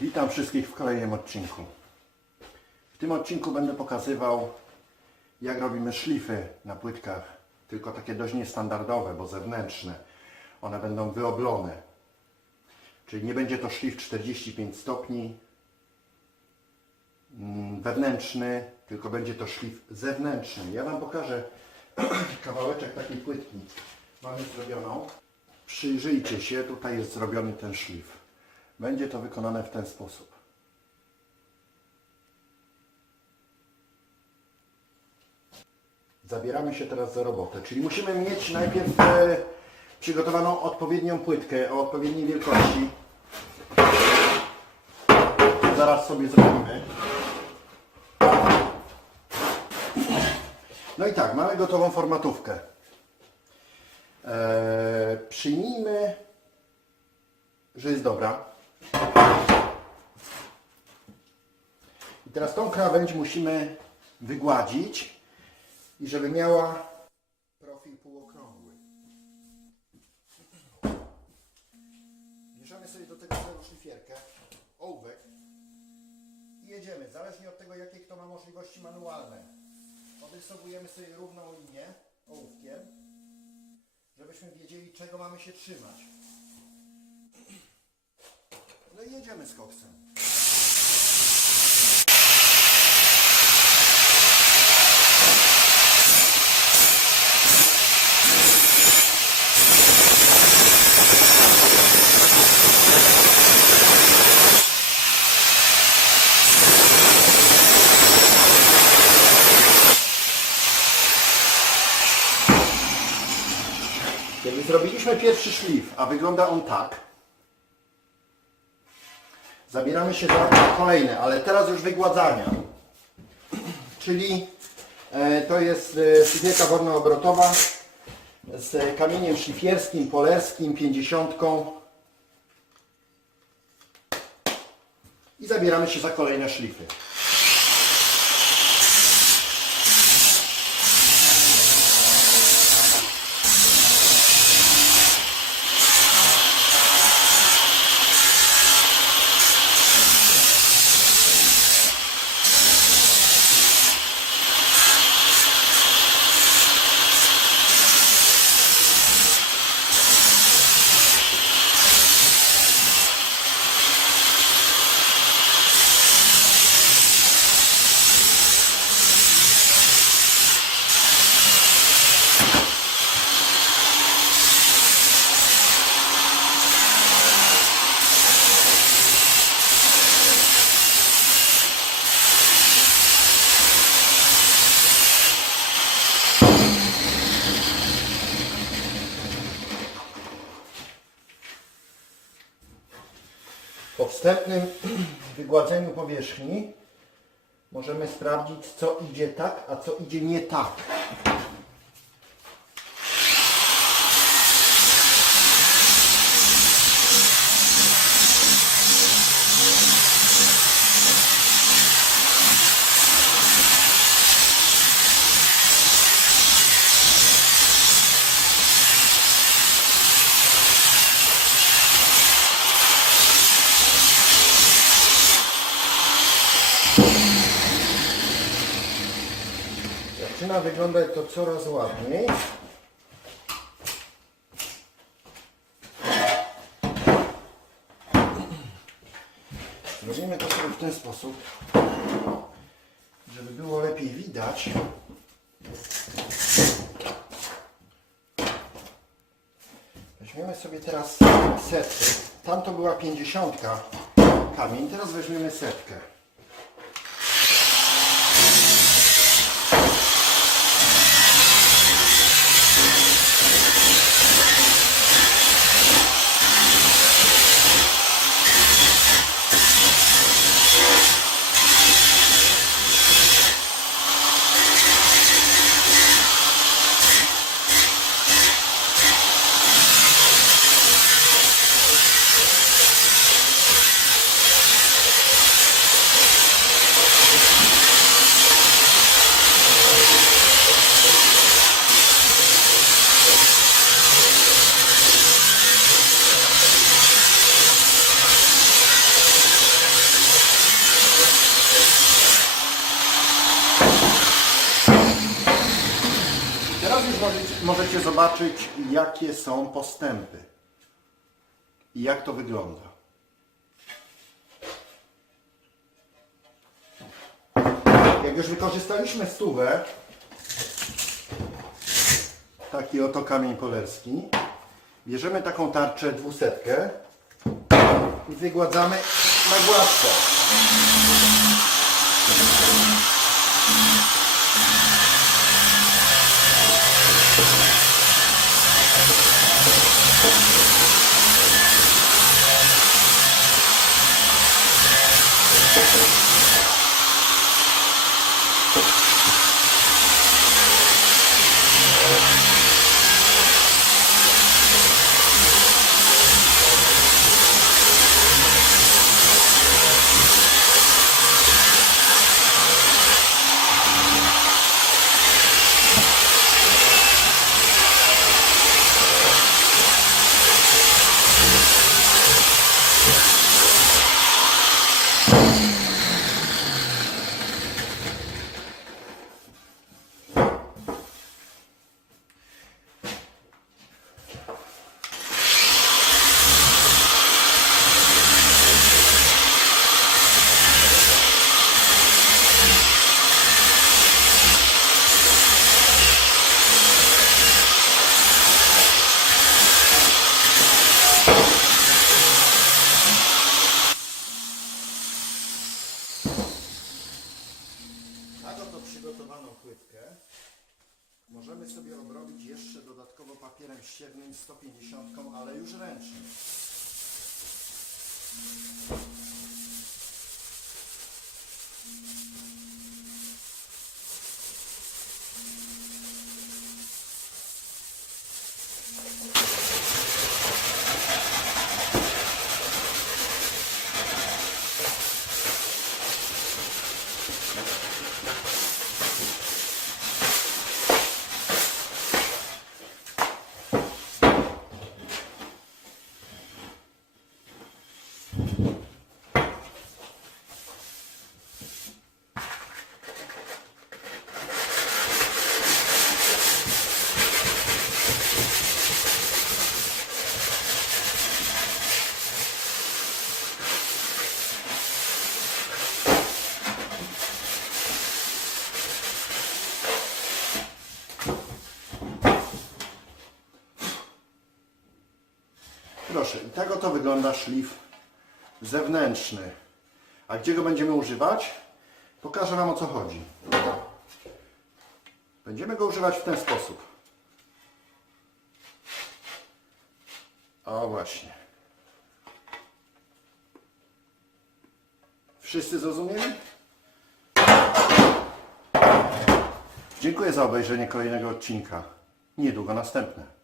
Witam wszystkich w kolejnym odcinku. W tym odcinku będę pokazywał jak robimy szlify na płytkach, tylko takie dość niestandardowe, bo zewnętrzne. One będą wyoblone. Czyli nie będzie to szlif 45 stopni mm, wewnętrzny, tylko będzie to szlif zewnętrzny. Ja Wam pokażę kawałeczek takiej płytki. Mamy zrobioną. Przyjrzyjcie się, tutaj jest zrobiony ten szlif. Będzie to wykonane w ten sposób. Zabieramy się teraz za robotę, czyli musimy mieć najpierw e, przygotowaną odpowiednią płytkę o odpowiedniej wielkości. Zaraz sobie zrobimy. No i tak, mamy gotową formatówkę. E, przyjmijmy, że jest dobra. I teraz tą krawędź musimy wygładzić i żeby miała profil półokrągły. Bierzemy sobie do tego celu szlifierkę, ołówek i jedziemy. Zależnie od tego, jakie kto ma możliwości manualne. Odrysowujemy sobie równą linię ołówkiem, żebyśmy wiedzieli, czego mamy się trzymać. No i jedziemy z koksem. Zrobiliśmy pierwszy szlif, a wygląda on tak, zabieramy się za kolejne, ale teraz już wygładzania. Czyli e, to jest e, szlifierka wolnoobrotowa z kamieniem szlifierskim, polerskim, 50. I zabieramy się za kolejne szlify. Wstępnym wygładzeniu powierzchni możemy sprawdzić, co idzie tak, a co idzie nie tak. Zaczyna wyglądać to coraz ładniej. Zrobimy to sobie w ten sposób, żeby było lepiej widać. Weźmiemy sobie teraz setkę. Tam to była 50 kamień, teraz weźmiemy setkę. Możecie, możecie zobaczyć, jakie są postępy i jak to wygląda. Jak już wykorzystaliśmy stówę, taki oto kamień polerski, bierzemy taką tarczę dwusetkę i wygładzamy na gładko. Przygotowaną płytkę możemy sobie obrobić jeszcze dodatkowo papierem ściernym 150, ale już ręcznie. Proszę, i tak oto wygląda szlif zewnętrzny. A gdzie go będziemy używać? Pokażę Wam o co chodzi. Będziemy go używać w ten sposób. O właśnie. Wszyscy zrozumieli? Dziękuję za obejrzenie kolejnego odcinka. Niedługo następne.